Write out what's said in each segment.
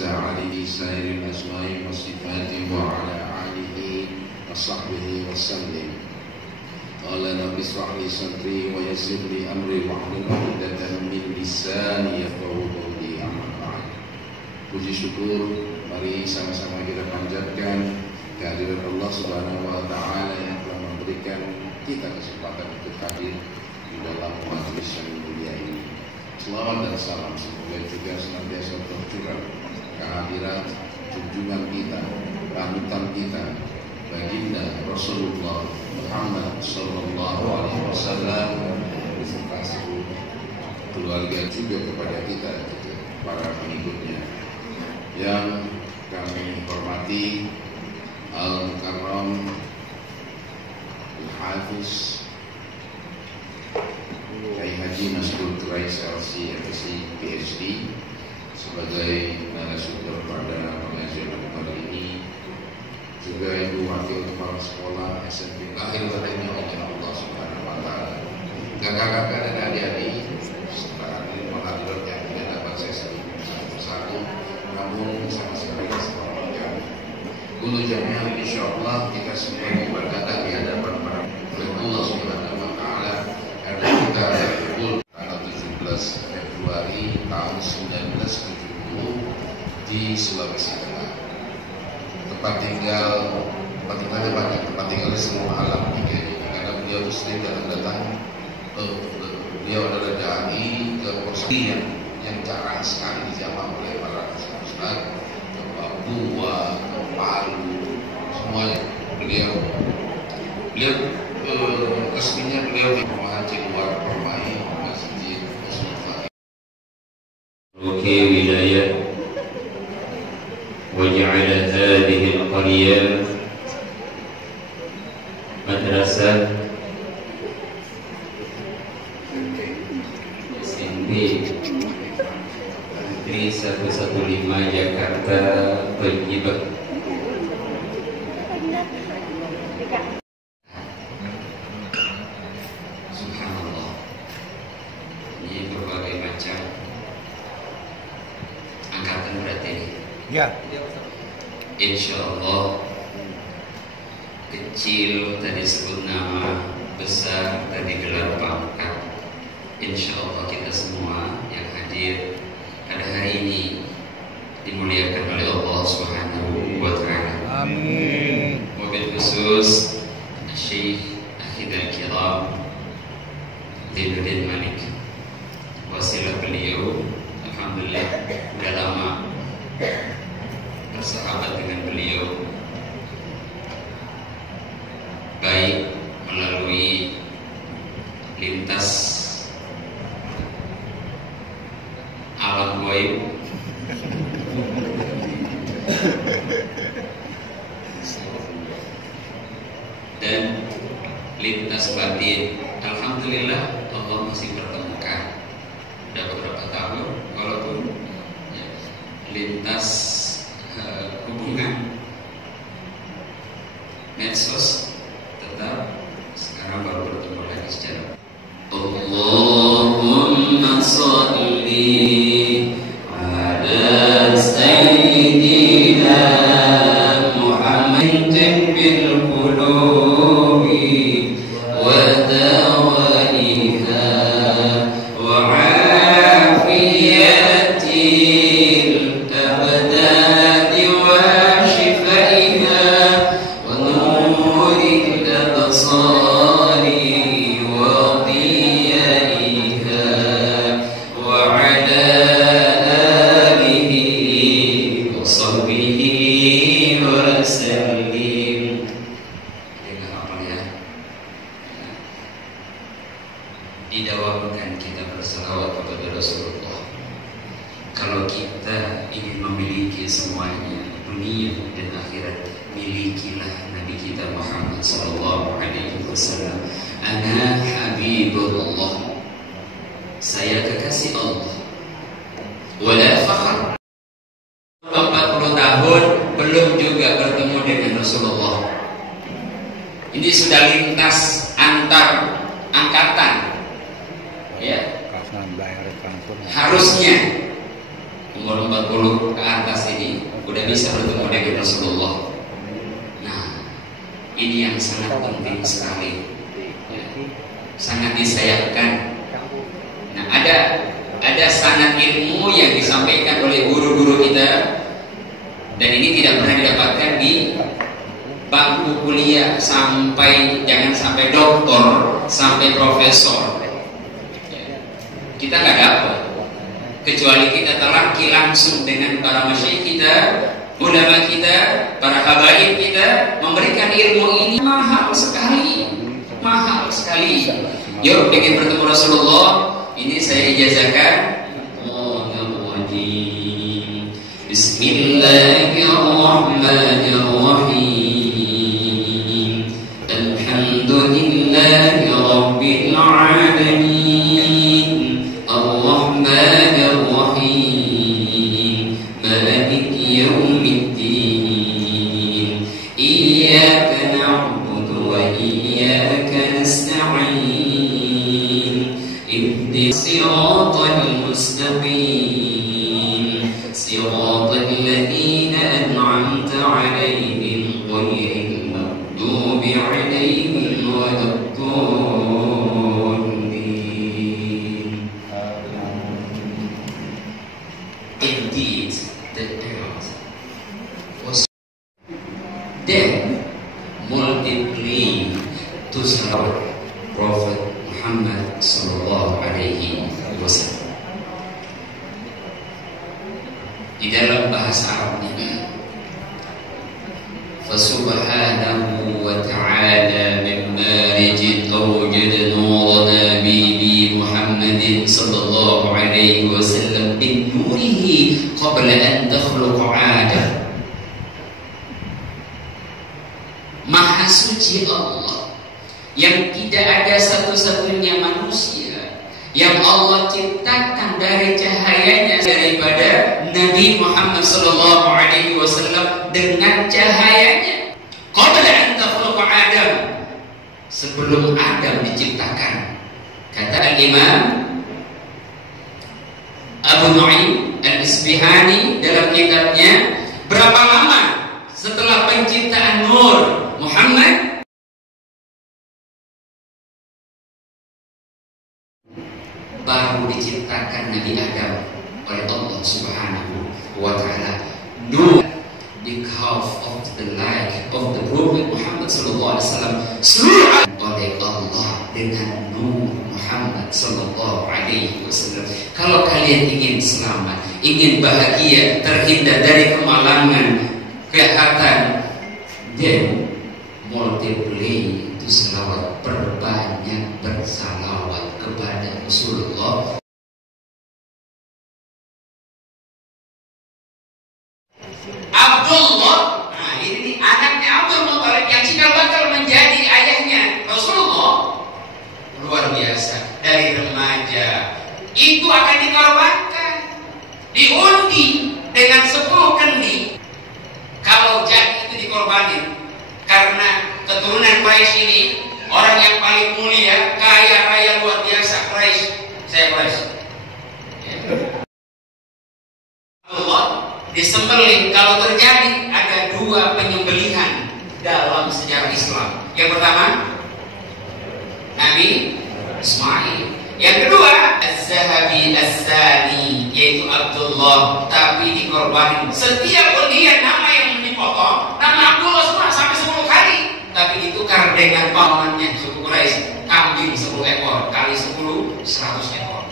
ساعده سائر الأسماء والصفات وعلى آله وصحبه وسلم. قال رب اشرح لي صدري ويسر لي أمري واحلل عقدة من لساني يفقهوا قولي. Amma ba'd. Puji syukur mari sama-sama kita panjatkan kehadiran Allah Subhanahu wa taala yang telah memberikan kita kesempatan untuk hadir di dalam majelis yang mulia ini. Selawat dan salam semoga juga senantiasa tercurah kehadiran junjungan kita, panutan kita, baginda Rasulullah Muhammad sallallahu alaihi wasallam beserta seluruh keluarga juga kepada kita para pengikutnya. Yang kami hormati Al-Mukarram Al-Hafiz Kiai Haji Masrur Quraisy LC PhD sebagai narasumber pada pengajian kali ini, juga Ibu Wakil Kepala Sekolah SMP lahir batinnya oleh Allah Subhanahu wa taala. Kakak-kakak dan adik-adik sekarang ini menghadiri yang tidak dapat saya sebutkan satu-satu, namun sama sekali keselamatan guru jamiah, insyaallah kita semua beribadah di hadapan para Allah Subhanahu wa taala karena kita berkumpul tanggal 17 Februari tahun 1970 di Sulawesi Tengah. Tempat tinggal di semua alam tiga ini, karena beliau itu sering datang. Beliau adalah dai ke Porsi yang jarang sekali dijamah oleh para ustaz ke Papua, ke Palu, semuanya. Beliau resminya beliau di Haji luar Permai Masjid Rasulullah. Oke, wilayah waj'ala hadhihi al-qaryah madrasah SMP Negeri 115 Jakarta Thayyibah. Subhanallah, ini berbagai macam angkatan berarti ini. Ya. Insyaallah kecil tadi sebut nama, besar tadi gelar pangkat. Insyaallah kita semua yang hadir pada hari ini dimuliakan oleh Allah Subhanahu wa taala. Amin. Wabil khusus Syekh Akhidal Kiram Zainuddin Malik, wasilah beliau, alhamdulillah sudah lama bersahabat dengan beliau, baik melalui lintas alam gaib dan lintas batin. Alhamdulillah Allah masih pertemukan. Sudah beberapa tahun, walaupun ya, lintas hubungan medsos tetap sekarang baru bertemu lagi secara Allahumma sholli ala sayyidina Muhammadin bil qulubi wa dawaiha wa afiyatil abdani wa shifaiha wa nuril absari wa diyaiha wa ala alihi wa sahbihi wa sallim. Dengar apa ya? Didawamkan kita berselawat kepada Rasulullah. Kalau kita ingin memiliki semuanya, dunia dan akhirat, milikilah Nabi kita Muhammad sallallahu alaihi wasallam. Ana habibullah, saya kekasih Allah. Wala fakhr. 40 tahun belum juga bertemu dengan Rasulullah. Ini sudah lintas antar angkatan, ya. Harusnya umur 40 ke atas ini udah bisa bertemu dengan Rasulullah. Nah, ini yang sangat penting sekali, ya, sangat disayangkan. Nah, ada sanad ilmu yang disampaikan oleh guru-guru kita, dan ini tidak pernah didapatkan di bangku kuliah, jangan sampai doktor, sampai profesor. Kita nggak dapat, kecuali kita terlaki langsung dengan para masyayikh kita, ulama kita, para habaib kita, memberikan ilmu ini mahal sekali, mahal sekali. Yuk, ingin bertemu Rasulullah, ini saya ijazahkan. Bismillahirrahmanirrahim. Alhamdulillahi rabbil alamin. Ar-Rahmanir-Rahim. Maliki yaumiddin. Iyyaka na'budu wa iyyaka nasta'in. Ihdinas siratal mustaqim. Siratal ladzina an'amta 'alaihim ghairil maghdubi 'alaihim waladdallin. Indeed, the earth was then multiplied to serve Prophet Muhammad sallallahu alaihi wasallam. Di dalam bahasa Arabnya, Fasubhanahu wa ta'ala min marijin awjad nurana bi Muhammadin sallallahu alaihi wasallam bin nurihi qabla an takhluqa Adam. Maha suci Allah yang tidak ada satu-satunya manusia yang Allah ciptakan dari cahayanya daripada Nabi Muhammad sallallahu alaihi wasallam dengan cahayanya. Qabla an takhluqa Adam, sebelum Adam diciptakan. Kata Imam Abu Nu'aim Al-Isbihani dalam kitabnya, berapa lama setelah penciptaan Nur Muhammad? Baru diciptakan Nabi Adam oleh Allah Subhanahu wa ta'ala. Nur, the calf of the light of the Prophet Muhammad sallallahu alaihi wasallam, seluruh oleh Allah dengan Nur Muhammad sallallahu alaihi wasallam. Kalau kalian ingin selamat, ingin bahagia, terhindar dari kemalangan, kejahatan, then multiply itu selawat, perbanyak bersalawat kepada Rasulullah. Abdullah, nah ini anaknya Abdul Muthalib yang cikal bakal menjadi ayahnya Rasulullah. Luar biasa, dari remaja itu akan dikorbankan, diundi dengan 10 kendi. Kalau jadi itu dikorbanin, karena keturunan Quraisy ini orang yang paling mulia, kaya raya luar biasa. Quraisy, saya Quraisy. Allah disembelih. Kalau terjadi ada 2 penyembelihan dalam sejarah Islam. Yang pertama Nabi Ismail, yang kedua Az-Zahabi Az-Zani, yaitu Abdullah, tapi dikorbanin. Setiap undian nama yang dipotong, nama Abdullah semua sampai 10 kali, tapi ditukar dengan pamannya suku Quraisy, kambing 10 ekor kali 10, 100 ekor.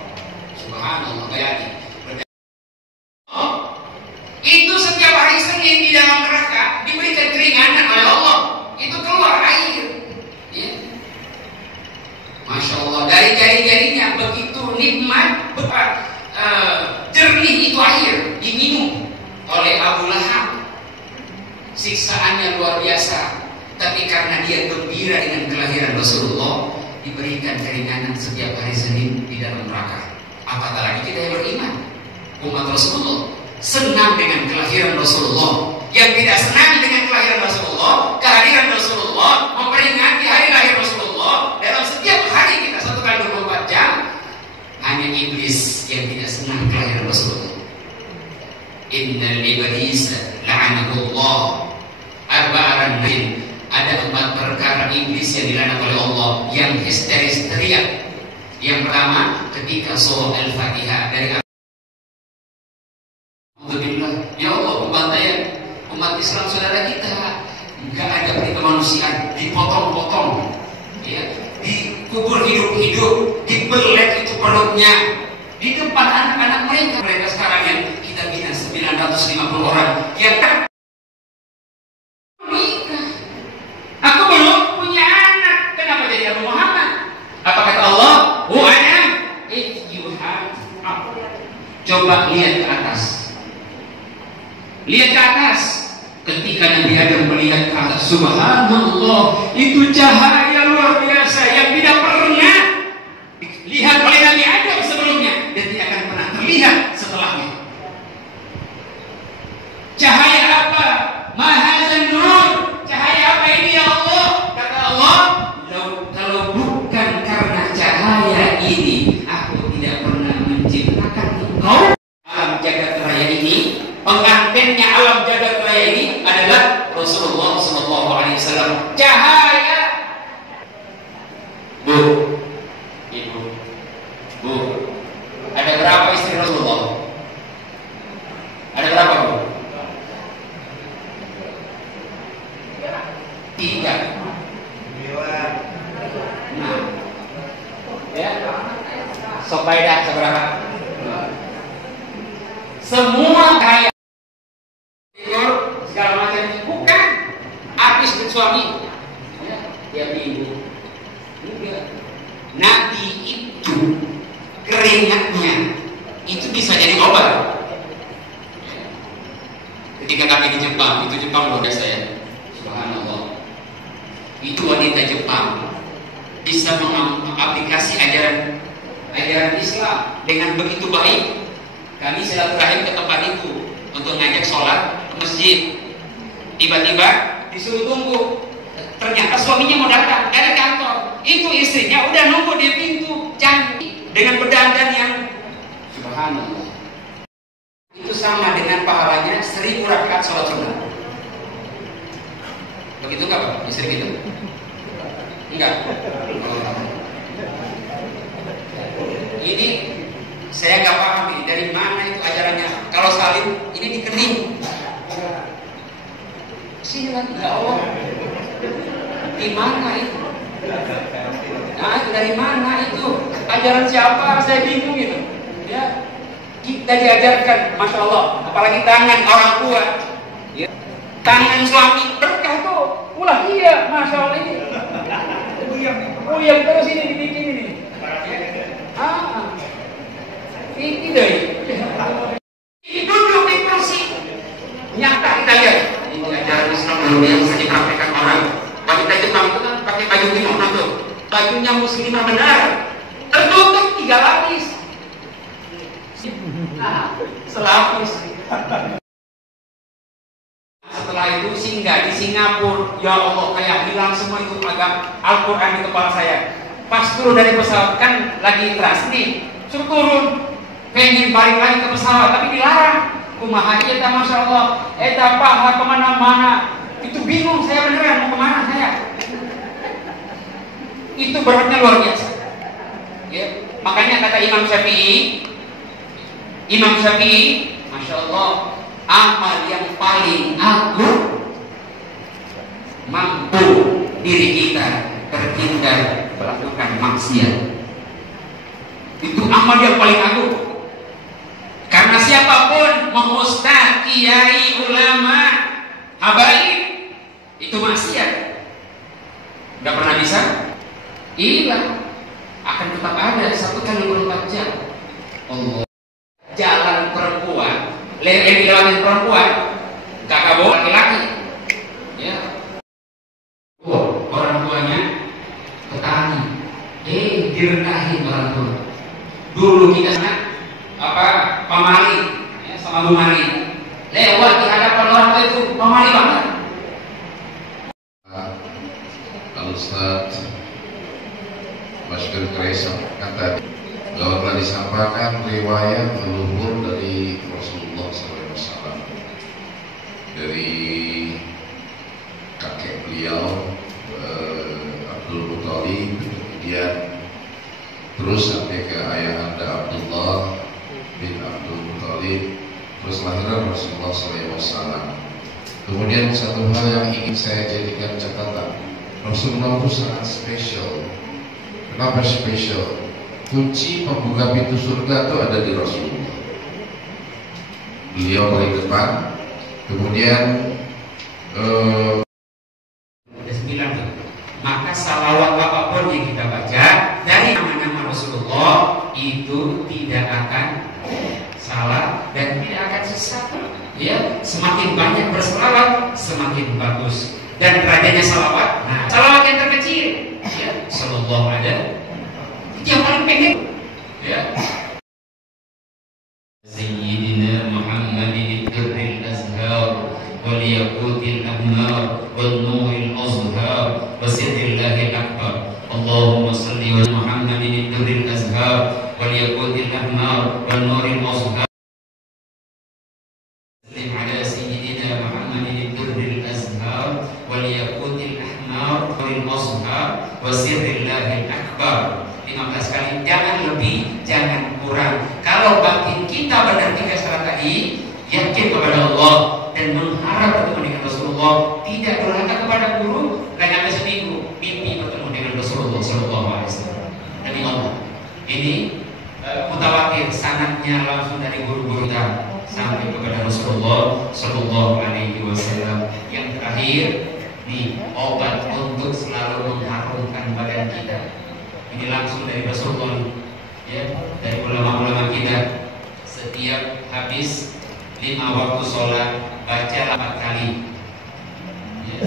Subhanallah, bayangin. Itu setiap hari Senin di dalam neraka diberikan keringanan oleh Allah. Itu keluar air, ya. Masya Allah, dari jari-jarinya begitu nikmat, jernih itu air, diminum oleh Abu Lahab. Siksaannya luar biasa, tapi karena dia gembira dengan kelahiran Rasulullah, diberikan keringanan setiap hari Senin di dalam neraka. Apatah lagi kita yang beriman, umat Rasulullah, senang dengan kelahiran Rasulullah. Yang tidak senang dengan kelahiran Rasulullah, kehadiran Rasulullah, memperingati hari lahir Rasulullah dalam setiap hari kita 1 kali 24 jam, hanya iblis yang tidak senang kelahiran Rasulullah. innal iblis la'anahullah arba'an min. Ada 4 perkara iblis yang dilaknat oleh Allah yang histeris teriak. Yang pertama, ketika surah Al-Fatihah dari Alhamdulillah, ya Allah, umat Islam saudara kita enggak ada peri kemanusiaan, dipotong-potong, ya, dikubur hidup-hidup, dibelet itu perutnya di depan anak-anak mereka sekarang yang kita bina 950 orang yang nikah. Aku belum punya anak, kenapa jadi Abu Muhammad? Apa kata Allah? Wa'ana iyyuha. Coba lihat ke atas. Lihat ke atas. Ketika Nabi Adam melihat ke atas, subhanallah, itu cahaya luar biasa yang tidak pernah dilihat oleh Nabi Adam sebelumnya dan tidak akan pernah terlihat setelahnya. Cahaya apa? Mahazan nur. Cahaya apa ini ya Allah? Kata Allah, kalau bukan karena cahaya ini, aku tidak pernah menciptakan engkau. Alam jagat raya ini, pengantinnya alam jagat raya ini adalah Rasulullah SAW. Cahaya. Bu, ibu, bu, ada berapa istri Rasulullah? Ada berapa, bu? 3. Nah, ya, Sobaidah seberapa? Semua kaya tidur segala macam bukan habis suami, ya, dia bingung. Nabi itu keringatnya itu bisa jadi obat. Ketika kami di Jepang, itu Jepang luar biasa ya, subhanallah. Itu wanita Jepang bisa mengaplikasi ajaran Islam dengan begitu baik. Kami silaturahim ke tempat itu untuk ngajak sholat ke masjid. Tiba-tiba disuruh tunggu. Ternyata suaminya mau datang dari kantor. Itu istrinya udah nunggu di pintu, cantik dengan berdandan yang subhanallah. Itu sama dengan pahalanya 1000 rakaat sholat sunnah. Begitu nggak Pak? Istri gitu? Enggak. Ini saya nggak paham ini dari mana itu ajarannya. Kalau salib ini dikening. Silakan ya Allah. Di mana itu? Nah, dari mana itu? Ajaran siapa? Saya bingung itu. Ya, kita diajarkan, masya Allah. Apalagi tangan orang tua. Ya. Tangan suami berkah tuh. Ulah iya, masya Allah ini. Yang terus ini dibikin ini. Ini deh. Ini duduk di kursi. Nyata kita lihat. Ini ajaran Islam belum yang bisa dipraktekkan orang. Wanita Jepang itu kan pakai baju kimono tuh. Bajunya muslimah benar. Tertutup 3 lapis. Nah, selapis. Setelah itu singgah di Singapura. Ya Allah, kayak hilang semua itu agak Al-Quran di kepala saya. Pas turun dari pesawat kan lagi keras nih, suruh turun. Pengen balik lagi ke pesawat tapi dilarang. Kumaha eta masya Allah, eta paha kemana-mana. Itu bingung saya beneran mau kemana saya. Itu beratnya luar biasa. Ya, makanya kata Imam Syafi'i, masya Allah, amal yang paling agung mampu diri kita terhindar melakukan maksiat. Itu amal yang paling agung. Karena siapapun mengustaz, kiai, ulama, habaib itu maksiat. Udah pernah bisa? Hilang. Akan tetap ada 1x24 jam. Allah. Jalan perempuan, yang dilawatin perempuan, kakak bawa laki-laki. Ya. Orang tuanya petani. Direndahin orang tua. Dulu kita sana pamali, ya, sama Bu Mari. Lewat di hadapan orang tua itu pamali banget. Kalau Ustaz Masyur Kaisam kata bahwa telah disampaikan riwayat leluhur dari Rasulullah SAW. dari kakek beliau Abdul Muthalib, kemudian terus sampai ke ayahanda Abdullah bin Abdul Muthalib, terus lahiran Rasulullah SAW. Kemudian satu hal yang ingin saya jadikan catatan, Rasulullah itu sangat spesial. Kenapa spesial? Kunci pembuka pintu surga itu ada di Rasulullah. Beliau paling depan. Kemudian maka salawat apapun yang kita baca dari nama-nama Rasulullah itu tidak akan salah dan tidak akan sesat. Ya, semakin banyak berselawat semakin bagus. Dan rajanya salawat, nah salawat yang terkecil, ya, sallallahu ada, yang paling pendek, ya. Sayyidina Muhammadin al-Durril Azhar wal yaqutil ahmar wal nuril azhar wa sirrillahil akbar. Allahumma salli wa Muhammadin al-Durril Azhar wal yaqutil ahmar wal nuril azhar. Sallim ala sayyidina Muhammadin al-Durril Azhar wal yaqutil ahmar wal azhar wa sirrillahil akbar. 15 kali, jangan lebih, jangan kurang. Kalau batin kita benar 3 syarat tadi, yakin kepada Allah dan mengharap bertemu dengan Rasulullah, tidak durhaka kepada guru, gak nyampe seminggu mimpi bertemu dengan Rasulullah SAW. Demi Allah, ini mutawatir sanadnya langsung dari guru-guru kita sampai kepada Rasulullah SAW. Yang terakhir, nih obat untuk selalu mengharumkan badan kita. Ini langsung dari Rasulullah, ya, dari ulama-ulama kita. Setiap habis 5 waktu sholat baca 8 kali, ya.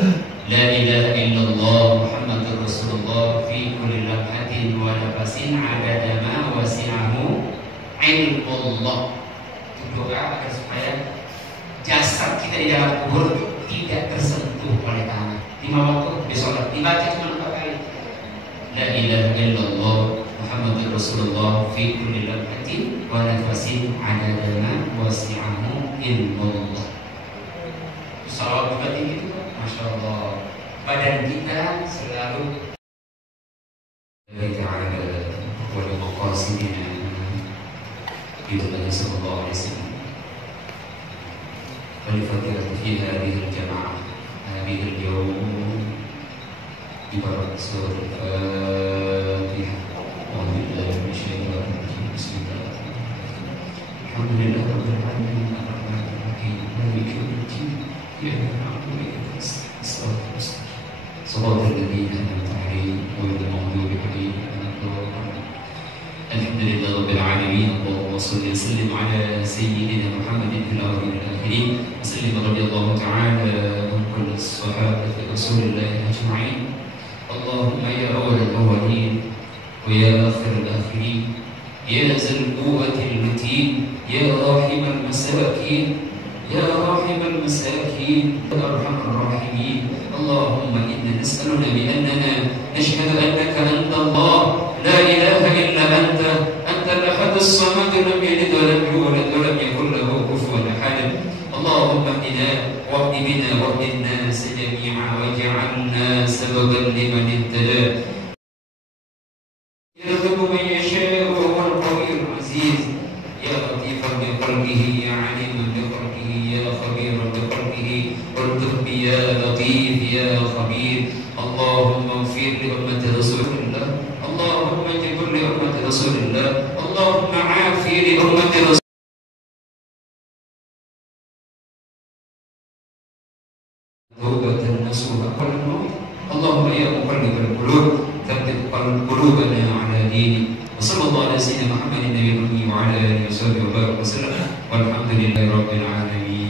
La ilaha illallah Muhammadur Rasulullah fi kulli lamhatin wa nafasin adada ma wasi'ahu ilmullah. Itu doa agar supaya jasad kita di dalam kubur tidak tersentuh oleh tanah. 5 waktu di sholat dibaca cuma 4 kali. La ilaha illallah Muhammadur Rasulullah fi kulli lamhatin wa nafasin adada ma wasi'ahu ilmullah. Salawat juga tinggi itu, Masya Allah. Badan kita selalu ta'ala wa maqasidina billahi sallallahu alaihi wasallam. Al-Fatihah fi hadhihi al-jama'ah hadhihi al-yawm ibarat surah Al-Fatihah. A'udzu billahi minasyaitonir rajim. Bismillahirrahmanirrahim. Alhamdulillah rabbil alamin arrahmanir rahim maliki yaumiddin. Iyyaka na'budu wa iyyaka nasta'in. Shiratal ladzina an'amta 'alaihim ghairil maghdubi 'alaihim waladdallin. Alhamdulillah rabbil alamin. Allahumma shalli wa sallim ala sayyidina Muhammadin fil awwalin wal akhirin. Wa sallim radhiyallahu ta'ala an kulli sahabati Rasulillah ajma'in. Allahumma ya awwalal awwalin wa ya akhiral akhirin, ya zal quwwatil matin, ya rahimal masakin, ya rahimal masakin, ya arhamar rahimin. Allahumma inna nas'aluka bi annana nashhadu annaka anta Allah, la ilaha illa anta, antal ahadus samad, lam yalid wa lam yulad wa lam yakul lahu kufuwan ahad. Allahumma ihdina wahdi bina wahdi an-nas jami'a waj'alna sababan liman ihtada. Yarzuqu man yasha'u wa huwal qawiyyul aziz. Ya latifan bi khalqihi, ya 'aliman bi khalqihi, ya khabiran bi khalqihi, warzuq bi ya latif ya khabir. Allahumma ighfir li ummati Rasulillah, Allahumma ij'al li ummati Rasulillah, Allahumma 'afi li ummati Rasulillah. Taubatan nasuha qul Allahumma ya muqallibal qulub tsabbit qulubana ala dinik. Wa sallallahu ala sayyidina Muhammadin nabiyil ummi wa ala alihi wa sahbihi wa barik wa sallam. Walhamdulillahi rabbil alamin.